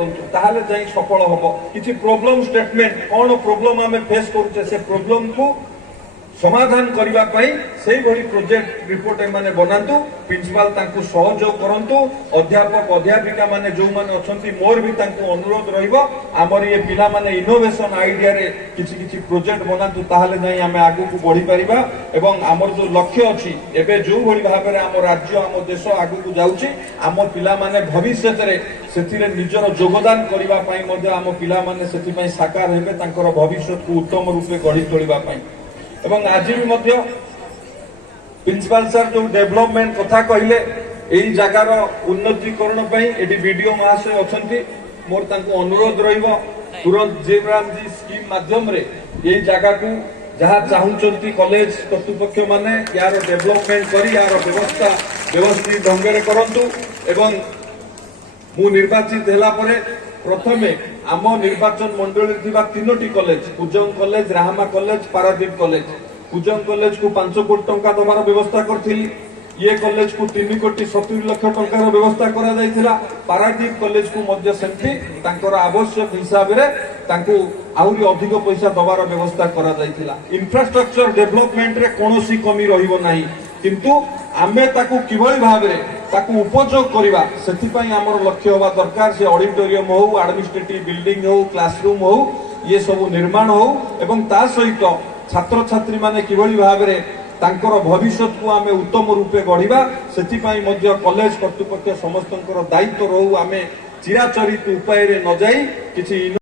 करंतु ताहाले जाई सफल हबो किछि प्रॉब्लम स्टेटमेंट कोन प्रॉब्लम आमे फेस करूचे से प्रॉब्लम को समाधान करिबा पई सेही भली प्रोजेक्ट रिपोर्ट माने बनातु प्रिंसिपल तांकु सहयोग करंतु अध्यापक अध्यापिका माने जो माने अछंती मोर भी तांकु अनुरोध रहिबो हमर ये पिला माने इनोवेशन आइडिया रे किछि किछि प्रोजेक्ट बनातु ताहाले जाई आमे आगु को बढ़ी परिबा एवं हमर जो लक्ष्य अछि एबे जो भली भाबरे हम राज्य हम देश आगु को जाउची हम पिला माने भविष्य रे सेथिरे निजर योगदान करिबा पई मध्ये हम पिला माने सेति पई साकार हेबे तांकर भविष्य को उत्तम रूपे गढ़ी तोलिबा पई एवं आज भी मध्य प्रिंसिपल सर जो डेवलपमेंट कथा कहले एई जगार उन्नतीकरण पई एडी वीडियो महाशय अछंती मोर तांको अनुरोध रहिबो तुरंत जेब्राम जी स्कीम माध्यम रे एई जगह को जहाँ चाहूचंती कॉलेज कर्तृपक्ष माने यार डेवलपमेंट करी यार व्यवस्था व्यवस्थित ढंग रे करंतु एवं मु निर्वाचित हेला परे प्रथमे आम निर्वाचन मंडली थिबा तीनोटी college Kujang college Rahama college Paradip college Kujang college को 5 कोटी टंका दबार व्यवस्था करथिली ये कॉलेज को 3 कोटी 70 लाख टंकार व्यवस्था करा जायथिला पारादीप कॉलेज को मध्य सेंठी तांकर आवश्यक हिसाब रे तांको आहुरी अधिक पैसा दबार व्यवस्था करा जायथिला इंफ्रास्ट्रक्चर डेवलपमेंट रे कोनोसी कमी रहिबो नाही किंतु आमे ताकू किभली भाबरे ताकू उपयोग करिबा सेति पई हमर लक्ष्य होबा दरकार से ऑडिटोरियम हो एडमिनिस्ट्रेटिव बिल्डिंग हो क्लासरूम हो ये सब निर्माण हो एवं ता सहित छात्र छात्री माने किभली भाबरे तांकर भविष्य को आमे उत्तम रूपे गढ़िबा सेति पई मध्य कॉलेज कर्तृपक्ष समस्तंकर दायित्व रहू आमे चिराचरित उपाय रे न जाई किछि